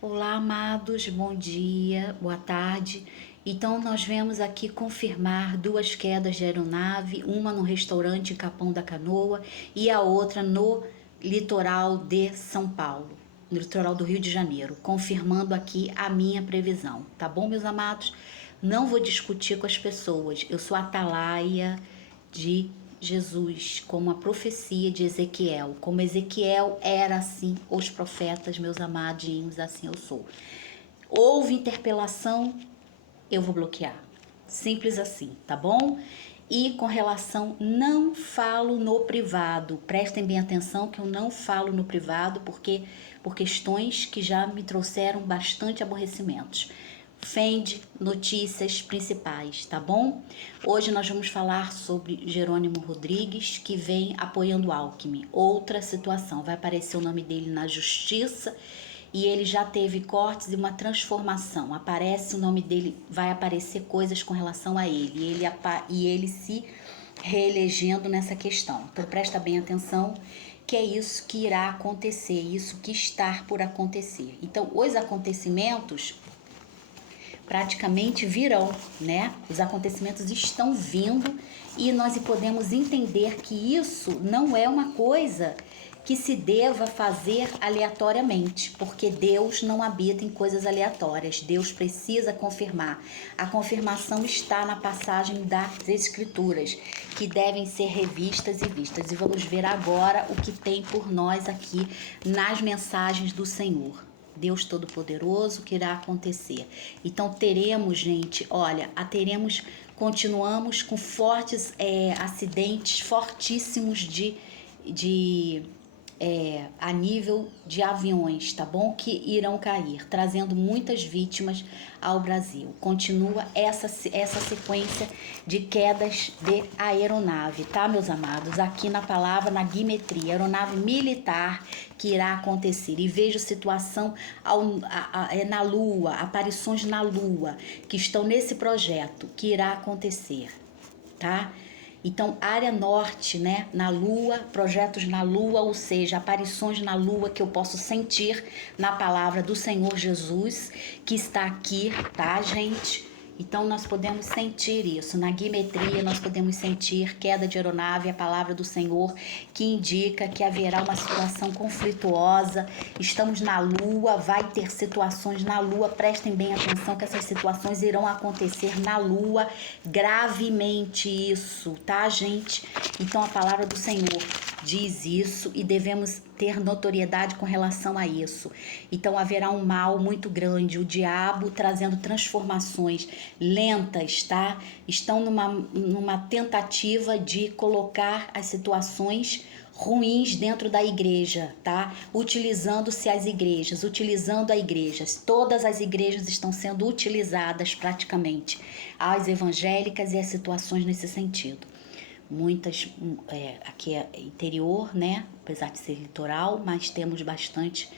Olá, amados, bom dia, boa tarde. Então, nós viemos aqui confirmar duas quedas de aeronave, uma no restaurante Capão da Canoa e a outra no litoral de São Paulo, no litoral do Rio de Janeiro, confirmando aqui a minha previsão, tá bom, meus amados? Não vou discutir com as pessoas, eu sou atalaia de Jesus, como a profecia de Ezequiel. Como Ezequiel era assim, os profetas, meus amadinhos, assim eu sou. Houve interpelação, eu vou bloquear. Simples assim, tá bom? E com relação, não falo no privado. Prestem bem atenção que eu não falo no privado porque por questões que já me trouxeram bastante aborrecimentos. Fende notícias principais, tá bom? Hoje nós vamos falar sobre Jerônimo Rodrigues, que vem apoiando Alckmin. Outra situação, vai aparecer o nome dele na justiça e ele já teve cortes e uma transformação. Aparece o nome dele, vai aparecer coisas com relação a ele e ele se reelegendo nessa questão. Então presta bem atenção que é isso que irá acontecer, isso que está por acontecer. Então os acontecimentos praticamente virão, né? Os acontecimentos estão vindo e nós podemos entender que isso não é uma coisa que se deva fazer aleatoriamente, porque Deus não habita em coisas aleatórias. Deus precisa confirmar. A confirmação está na passagem das Escrituras, que devem ser revistas e vistas. E vamos ver agora o que tem por nós aqui nas mensagens do Senhor. Deus Todo-Poderoso, que irá acontecer. Então teremos, gente, olha, continuamos com fortes acidentes fortíssimos a nível de aviões, tá bom? Que irão cair, trazendo muitas vítimas ao Brasil. Continua essa sequência de quedas de aeronave, tá, meus amados? Aqui na palavra, na guimetria, aeronave militar que irá acontecer. E vejo situação na Lua, aparições na Lua, que estão nesse projeto, que irá acontecer, tá? Então, área norte, né, na Lua, projetos na Lua, ou seja, aparições na Lua que eu posso sentir na palavra do Senhor Jesus, que está aqui, tá, gente? Então, nós podemos sentir isso. Na guimetria, nós podemos sentir queda de aeronave, a palavra do Senhor, que indica que haverá uma situação conflituosa. Estamos na Lua, vai ter situações na Lua. Prestem bem atenção que essas situações irão acontecer na Lua, gravemente isso, tá, gente? Então, a palavra do Senhor diz isso e devemos ter notoriedade com relação a isso. Então haverá um mal muito grande, o diabo trazendo transformações lentas, tá? Estão numa tentativa de colocar as situações ruins dentro da igreja, tá? Utilizando-se as igrejas, utilizando a igreja. Todas as igrejas estão sendo utilizadas praticamente, as evangélicas e as situações nesse sentido. Muitas, aqui é interior, né? Apesar de ser litoral, mas temos bastante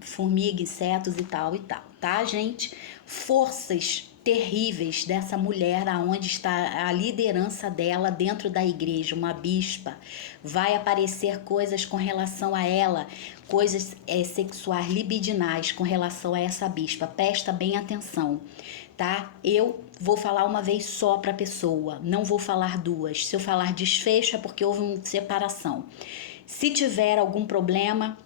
formiga, insetos e tal, tá, gente? Forças terríveis dessa mulher, aonde está a liderança dela dentro da igreja, uma bispa. Vai aparecer coisas com relação a ela, coisas sexuais, libidinais com relação a essa bispa. Presta bem atenção, tá? Eu vou falar uma vez só para a pessoa, não vou falar duas. Se eu falar desfecho é porque houve uma separação. Se tiver algum problema,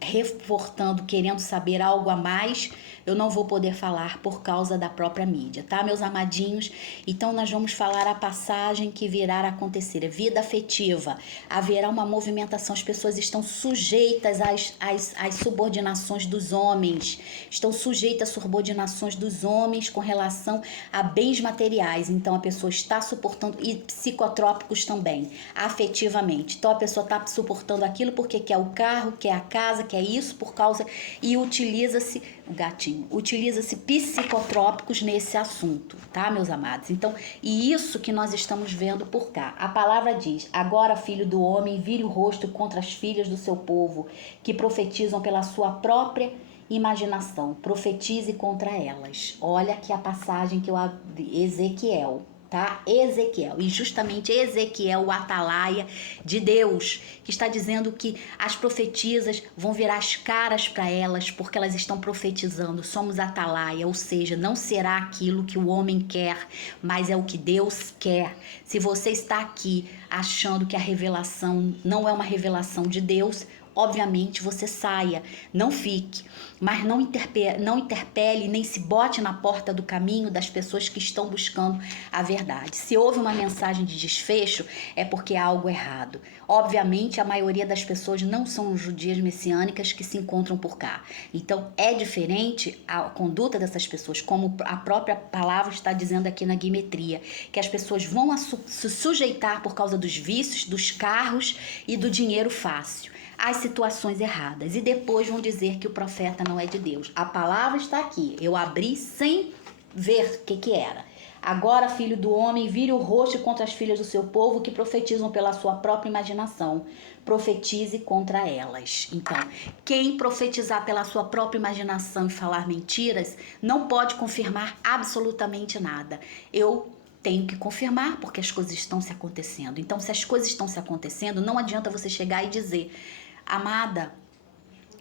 reportando, querendo saber algo a mais, eu não vou poder falar por causa da própria mídia, tá, meus amadinhos? Então nós vamos falar a passagem que virá a acontecer, vida afetiva, haverá uma movimentação, as pessoas estão sujeitas às subordinações dos homens, estão sujeitas às subordinações dos homens com relação a bens materiais, então a pessoa está suportando, e psicotrópicos também, afetivamente, então a pessoa está suportando aquilo porque quer o carro, quer a casa, quer isso por causa, e utiliza-se o gatinho, utiliza-se psicotrópicos nesse assunto, tá, meus amados? Então, e isso que nós estamos vendo por cá. A palavra diz: agora, filho do homem, vire o rosto contra as filhas do seu povo, que profetizam pela sua própria imaginação, profetize contra elas. Olha aqui a passagem que eu Ezequiel, tá? Ezequiel. E justamente Ezequiel, o atalaia de Deus, que está dizendo que as profetisas vão virar as caras para elas, porque elas estão profetizando. Somos atalaia, ou seja, não será aquilo que o homem quer, mas é o que Deus quer. Se você está aqui achando que a revelação não é uma revelação de Deus, obviamente você saia, não fique, mas não interpele nem se bote na porta do caminho das pessoas que estão buscando a verdade. Se houve uma mensagem de desfecho, é porque há algo errado. Obviamente, a maioria das pessoas não são judias messiânicas que se encontram por cá. Então, é diferente a conduta dessas pessoas, como a própria palavra está dizendo aqui na guimetria, que as pessoas vão se sujeitar por causa dos vícios, dos carros e do dinheiro fácil, as situações erradas, e depois vão dizer que o profeta não é de Deus. A palavra está aqui, eu abri sem ver o que era. Agora, filho do homem, vire o rosto contra as filhas do seu povo que profetizam pela sua própria imaginação. Profetize contra elas. Então, quem profetizar pela sua própria imaginação e falar mentiras, não pode confirmar absolutamente nada. Eu tenho que confirmar porque as coisas estão se acontecendo. Então, se as coisas estão se acontecendo, não adianta você chegar e dizer: amada,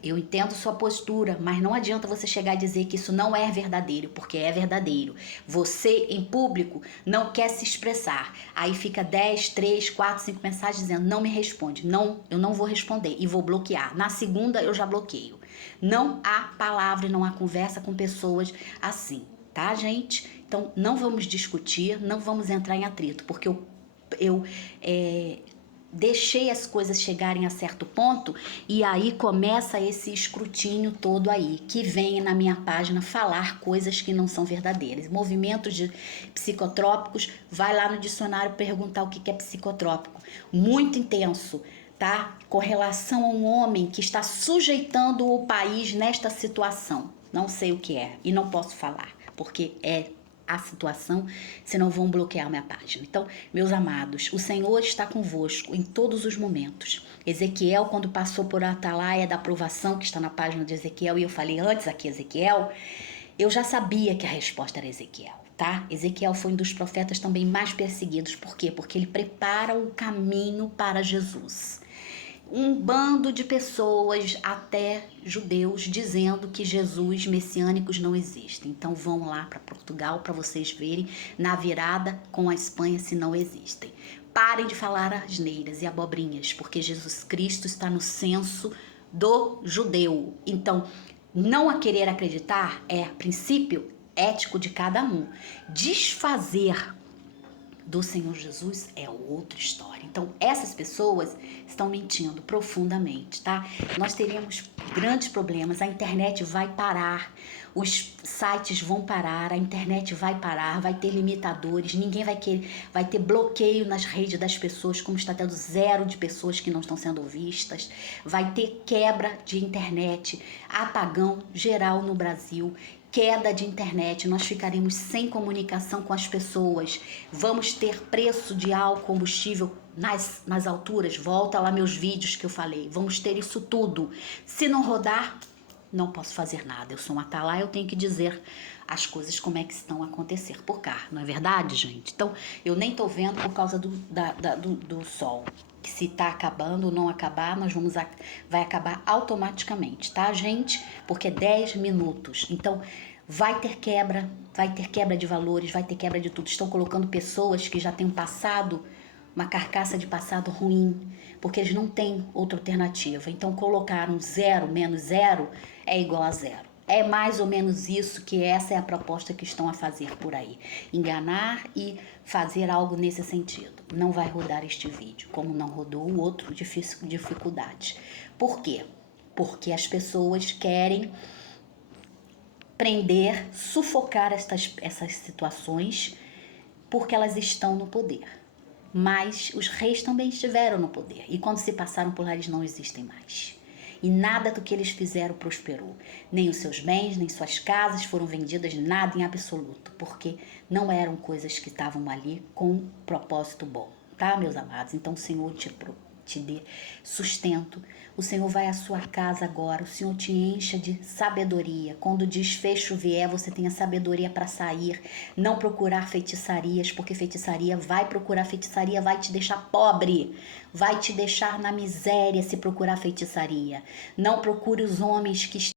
eu entendo sua postura, mas não adianta você chegar e dizer que isso não é verdadeiro, porque é verdadeiro. Você, em público, não quer se expressar. Aí fica 10, 3, 4, 5 mensagens dizendo: não me responde. Não, eu não vou responder e vou bloquear. Na segunda, eu já bloqueio. Não há palavra e não há conversa com pessoas assim, tá, gente? Então, não vamos discutir, não vamos entrar em atrito, porque eu deixei as coisas chegarem a certo ponto e aí começa esse escrutínio todo aí, que vem na minha página falar coisas que não são verdadeiras. Movimentos de psicotrópicos, vai lá no dicionário perguntar o que é psicotrópico. Muito intenso, tá? Com relação a um homem que está sujeitando o país nesta situação. Não sei o que é e não posso falar, porque é a situação, senão vão bloquear minha página. Então, meus amados, o Senhor está convosco em todos os momentos. Ezequiel, quando passou por atalaia da aprovação, que está na página de Ezequiel, e eu falei antes aqui Ezequiel, eu já sabia que a resposta era Ezequiel, tá? Ezequiel foi um dos profetas também mais perseguidos. Por quê? Porque ele prepara o caminho para Jesus. Um bando de pessoas, até judeus, dizendo que Jesus messiânicos não existem. Então vão lá para Portugal para vocês verem na virada com a Espanha se não existem. Parem de falar asneiras e abobrinhas, porque Jesus Cristo está no senso do judeu. Então, não a querer acreditar é princípio ético de cada um. Desfazer do Senhor Jesus é outra história. Então, essas pessoas estão mentindo profundamente, tá? Nós teremos grandes problemas, a internet vai parar, os sites vão parar, a internet vai parar, vai ter limitadores, ninguém vai querer, vai ter bloqueio nas redes das pessoas, como está tendo zero de pessoas que não estão sendo vistas, vai ter quebra de internet, apagão geral no Brasil, queda de internet, nós ficaremos sem comunicação com as pessoas, vamos ter preço de álcool, combustível nas alturas, volta lá meus vídeos que eu falei, vamos ter isso tudo. Se não rodar, não posso fazer nada, eu sou um atalaia, eu tenho que dizer as coisas como é que estão a acontecer por cá, não é verdade, gente? Então, eu nem tô vendo por causa do sol, que se tá acabando ou não acabar, vai acabar automaticamente, tá, gente? Porque é 10 minutos, então vai ter quebra de valores, vai ter quebra de tudo. Estão colocando pessoas que já têm um passado, uma carcaça de passado ruim, porque eles não têm outra alternativa. Então colocaram zero menos zero é igual a zero. É mais ou menos isso, que essa é a proposta que estão a fazer por aí. Enganar e fazer algo nesse sentido. Não vai rodar este vídeo, como não rodou o outro de dificuldade. Por quê? Porque as pessoas querem prender, sufocar essas situações, porque elas estão no poder. Mas os reis também estiveram no poder. E quando se passaram por lá, eles não existem mais. E nada do que eles fizeram prosperou. Nem os seus bens, nem suas casas foram vendidas, nada em absoluto. Porque não eram coisas que estavam ali com propósito bom. Tá, meus amados? Então o Senhor te dê sustento, O Senhor vai à sua casa agora, o Senhor te encha de sabedoria. Quando o desfecho vier, você tenha sabedoria para sair, não procurar feitiçarias, porque feitiçaria vai te deixar pobre, vai te deixar na miséria se procurar feitiçaria. Não procure os homens que